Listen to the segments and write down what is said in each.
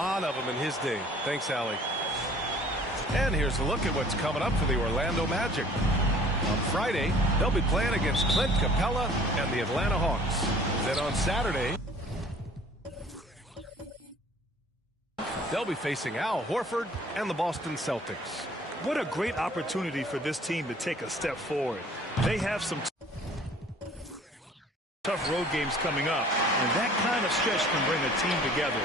lot of them in his day. Thanks, Allie. And here's a look at what's coming up for the Orlando Magic. On Friday, they'll be playing against Clint Capella and the Atlanta Hawks. Then on Saturday, they'll be facing Al Horford and the Boston Celtics. What a great opportunity for this team to take a step forward. They have some tough road games coming up, and that kind of stretch can bring a team together.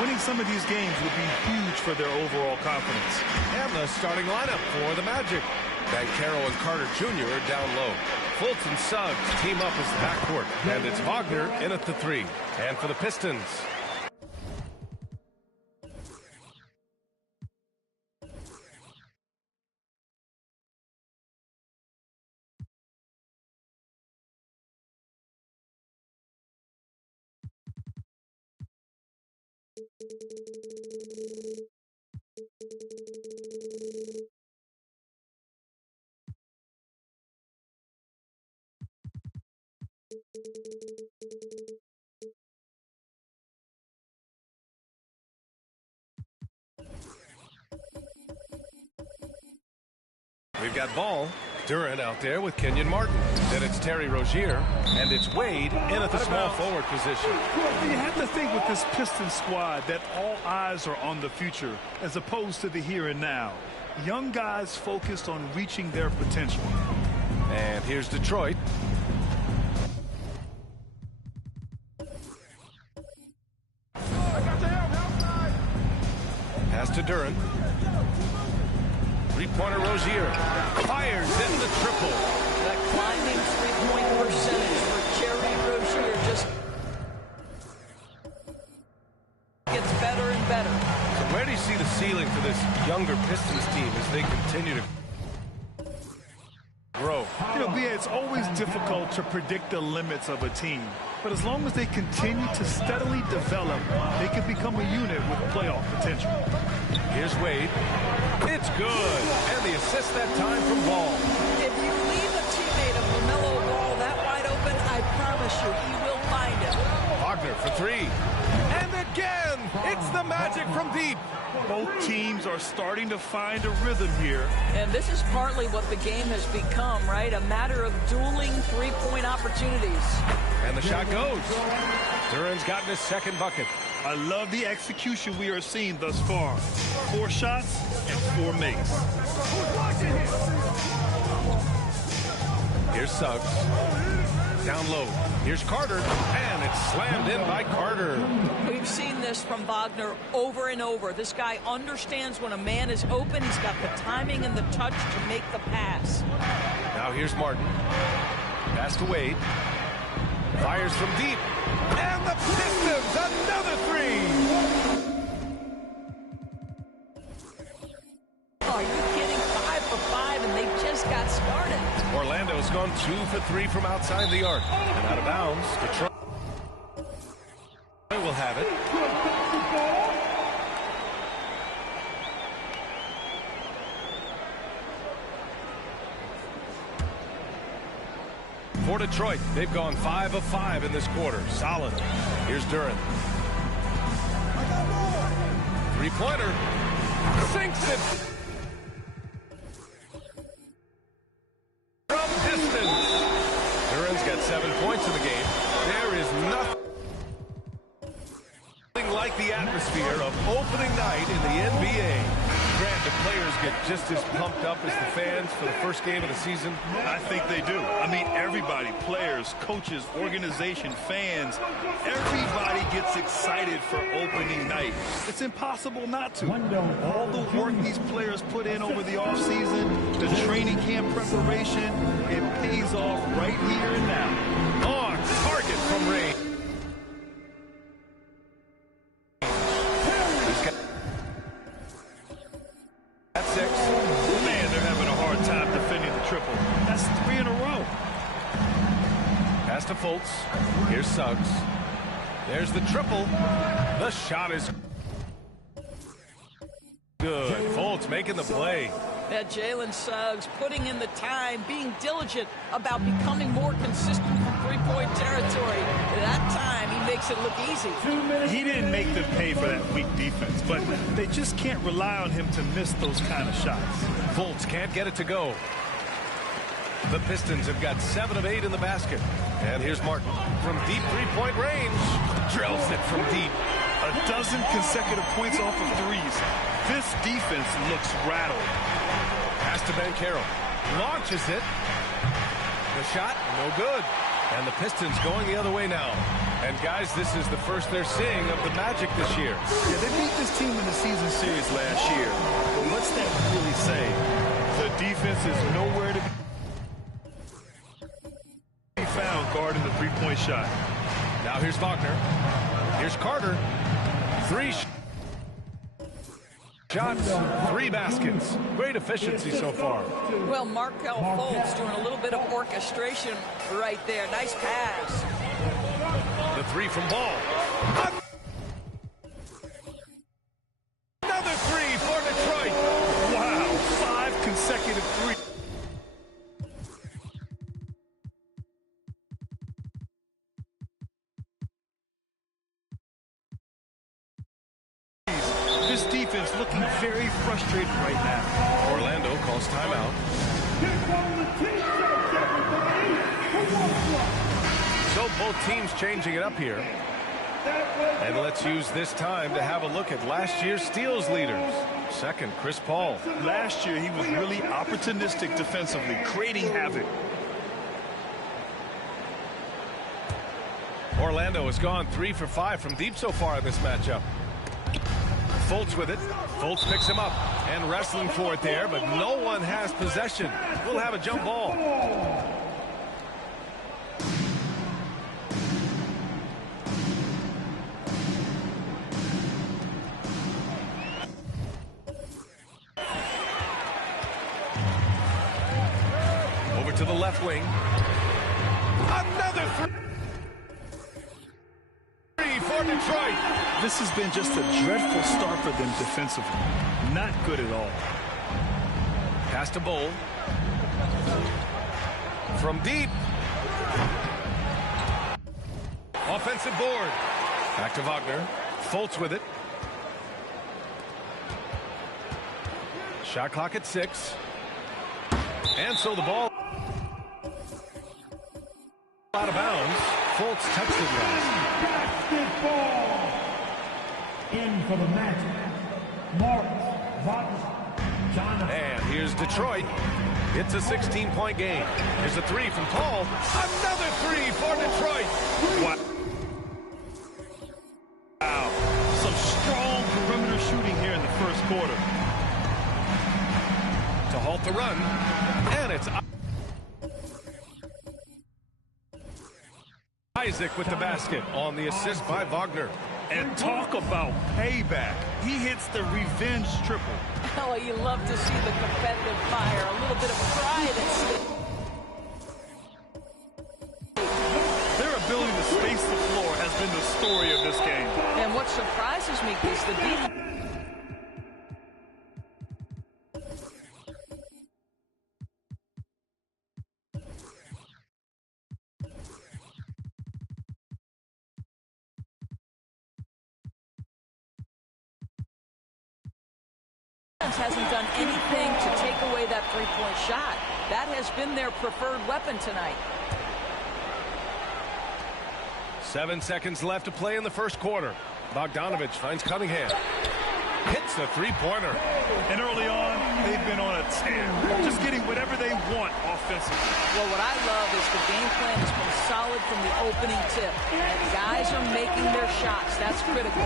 Winning some of these games would be huge for their overall confidence. And the starting lineup for the Magic. Banchero and Carter Jr. are down low. Fultz and Suggs team up as the backcourt, and it's Wagner in at the 3. And for the Pistons, we've got Ball. Durant out there with Kenyon Martin. Then it's Terry Rozier, and it's Wade in at the small forward position. You have to think with this Pistons squad that all eyes are on the future as opposed to the here and now. Young guys focused on reaching their potential. And here's Detroit. Pass to Durant. Three-pointer Rozier fires in the triple. That climbing three-point percentage for Terry Rozier just gets better and better. So where do you see the ceiling for this younger Pistons team as they continue to grow? You know, BA, it's always difficult to predict the limits of a team. But as long as they continue to steadily develop, they can become a unit with playoff potential. Here's Wade. It's good. And the assist that time from Ball. If you leave a teammate of LaMelo Ball that wide open, I promise you he will find it. Wagner for 3. And again, it's the Magic from deep. Both teams are starting to find a rhythm here. And this is partly what the game has become, right? A matter of dueling three-point opportunities. And the shot goes. Duran's gotten his second bucket. I love the execution we are seeing thus far. 4 shots and 4 makes. Here's Suggs. Down low. Here's Carter. And it's slammed in by Carter. We've seen this from Wagner over and over. This guy understands when a man is open. He's got the timing and the touch to make the pass. Now here's Martin. Pass to Wade. Fires from deep. And the Pistons, another 3. Are you kidding? 5 for 5, and they just got started. Orlando's gone 2 for 3 from outside the arc. And out of bounds, Detroit will have it. For Detroit, they've gone 5 of 5 in this quarter. Solid. Here's Durant. Three-pointer. Sinks it. From distance. Durant's got 7 points in the game. There is nothing like the atmosphere of opening night in the NBA. Grant, the players get just as pumped up as the fans for the first game of the season? I think they do. I mean, everybody, players, coaches, organization, fans, everybody gets excited for opening night. It's impossible not to. All the work these players put in over the offseason, the training camp preparation, it pays off right here and now. On target from Ray. That's 6. Man, they're having a hard time defending the triple. That's 3 in a row. Pass to Fultz. Here's Suggs. There's the triple. The shot is good. Fultz making the play. That Jalen Suggs putting in the time, being diligent about becoming more consistent from three-point territory. That time, he makes makes it look easy. He didn't make them pay for that weak defense, but they just can't rely on him to miss those kind of shots. Fultz can't get it to go. The Pistons have got 7 of 8 in the basket. And here's Martin from deep three-point range. Drills it from deep. A dozen consecutive points off of threes. This defense looks rattled. Pass to Banchero. Launches it. The shot, no good. And the Pistons going the other way now. And guys, this is the first they're seeing of the Magic this year. Yeah, they beat this team in the season series last year. But what's that really say? The defense is nowhere to be found guarding the three-point shot. Now here's Wagner. Here's Carter. 3 shots, 3 baskets. Great efficiency so far. Well, Markel Fultz doing a little bit of orchestration right there. Nice pass. The 3 from Ball. Another 3 for Detroit. Wow, 5 consecutive threes. This defense looking very frustrated right now. Orlando calls timeout. So both teams changing it up here. And let's use this time to have a look at last year's steals leaders. Second, Chris Paul. Last year, he was really opportunistic defensively, creating havoc. Orlando has gone 3 for 5 from deep so far in this matchup. Fultz with it. Fultz picks him up and wrestling for it there, but no one has possession. We'll have a jump ball. Over to the left wing. Another 3 for Detroit. This has been just a dreadful start for them defensively. Not good at all. Pass to Bowl. From deep. Offensive board. Back to Wagner. Fultz with it. Shot clock at 6. And so the ball out of bounds. Fultz touched it last. Basketball. In for the Magic. Morris, Wagner, Jonathan. And here's Detroit. It's a 16-point game. Here's a 3 from Paul. Another 3 for Detroit. Wow. Some strong perimeter shooting here in the first quarter. To halt the run. And it's Isaac with the basket on the assist by Wagner. And talk about payback. He hits the revenge triple. Oh, you love to see the competitive fire. A little bit of pride at stake. Their ability to space the floor has been the story of this game. And what surprises me is the defense. Hasn't done anything to take away that three-point shot. That has been their preferred weapon tonight. 7 seconds left to play in the first quarter. Bogdanovich finds Cunningham. Hits a three-pointer. And early on, they've been on a tear. Just getting whatever they want offensively. Well, what I love is the game plan has been solid from the opening tip. And guys are making their shots. That's critical.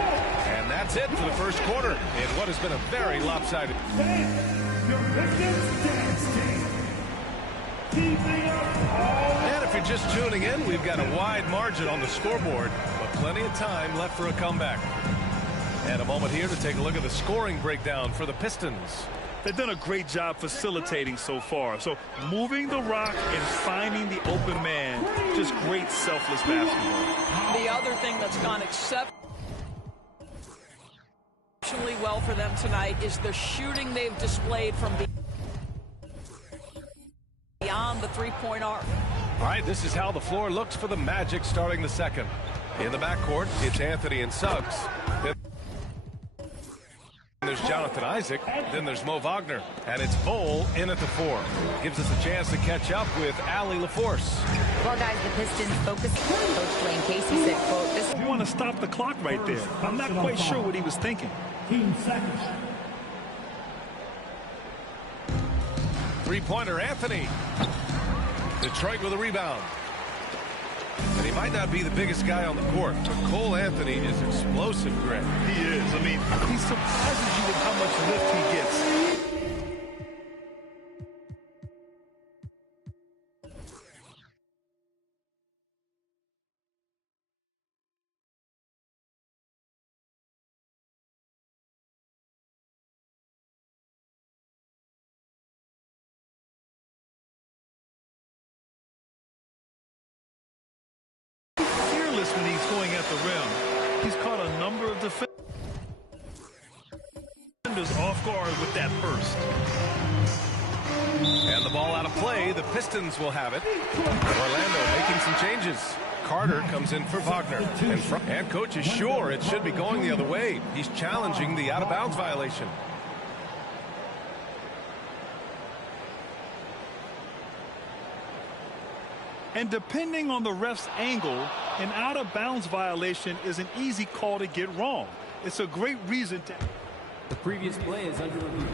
And that's it for the first quarter in what has been a very lopsided. And if you're just tuning in, we've got a wide margin on the scoreboard, but plenty of time left for a comeback. And a moment here to take a look at the scoring breakdown for the Pistons. They've done a great job facilitating so far. So moving the rock and finding the open man, just great selfless basketball. The other thing that's gone exceptionally well for them tonight is the shooting they've displayed from beyond the three-point arc. All right, this is how the floor looks for the Magic starting the second. In the backcourt, it's Anthony and Suggs. Then there's Jonathan Isaac. Then there's Mo Wagner. And it's Bowl in at the 4. Gives us a chance to catch up with Allie LaForce. Well, guys, the Pistons focus. Coach Dwayne Casey said, quote, this. You want to stop the clock right there. I'm not quite sure what he was thinking. 15 seconds. Three-pointer, Anthony. Detroit with a rebound. And he might not be the biggest guy on the court, but Cole Anthony is explosive, Greg. He is. I mean, he surprises you with how much lift he gets. When he's going at the rim, he's caught a number of defenders off guard with that burst. And the ball out of play. The Pistons will have it. Orlando making some changes. Carter comes in for Wagner. And coach is sure it should be going the other way. He's challenging the out-of-bounds violation. And depending on the ref's angle, an out-of-bounds violation is an easy call to get wrong. It's a great reason to... The previous play is under review.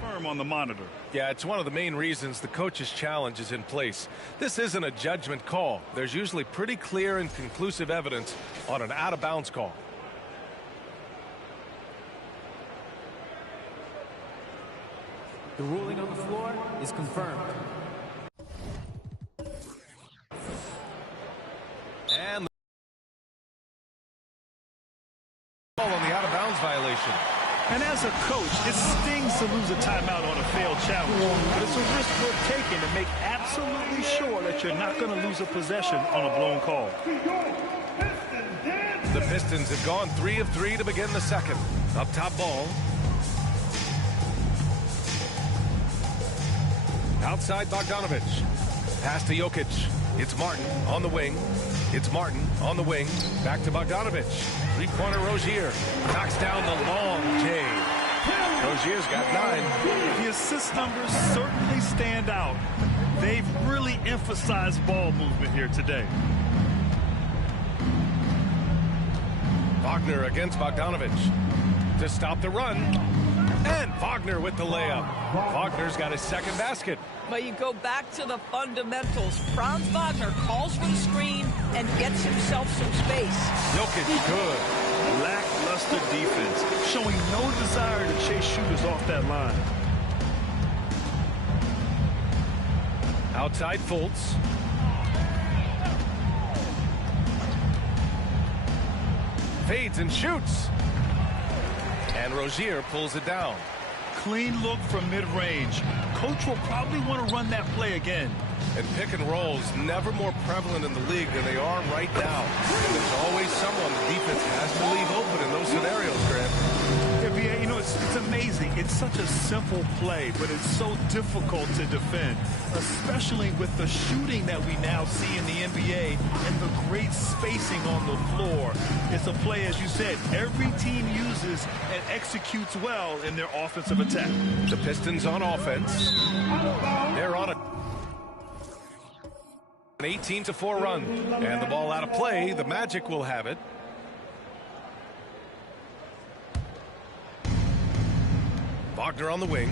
Firm on the monitor. Yeah, it's one of the main reasons the coach's challenge is in place. This isn't a judgment call. There's usually pretty clear and conclusive evidence on an out-of-bounds call. The ruling on the floor is confirmed. And the ball on the out-of-bounds violation. And as a coach, it stings to lose a timeout on a failed challenge. But it's a risk worth taking to make absolutely sure that you're not going to lose a possession on a blown call. The Pistons have gone 3 of 3 to begin the second. Up top ball. Outside Bogdanovich. Pass to Jokic. It's Martin on the wing. It's Martin on the wing. Back to Bogdanovich. Three-pointer Rozier. Knocks down the long J. Rozier's got 9. The assist numbers certainly stand out. They've really emphasized ball movement here today. Wagner against Bogdanovich. To stop the run. And Wagner with the layup. Wagner's got his second basket. But you go back to the fundamentals. Franz Wagner calls for the screen and gets himself some space. Jokic good. Lackluster defense, showing no desire to chase shooters off that line. Outside Fultz. Fades and shoots. And Rozier pulls it down. Clean look from mid-range. Coach will probably want to run that play again. And pick and rolls never more prevalent in the league than they are right now. And there's always someone the defense has to leave open in those scenarios, Grant. Yeah, you know, it's amazing. It's such a simple play, but it's so difficult to defend, especially with the shooting that we now see in the NBA and the great spacing on the floor. It's a play, as you said, every team uses and executes well in their offensive attack. The Pistons on offense. They're on an 18-4 run. And the ball out of play. The Magic will have it. Wagner on the wing.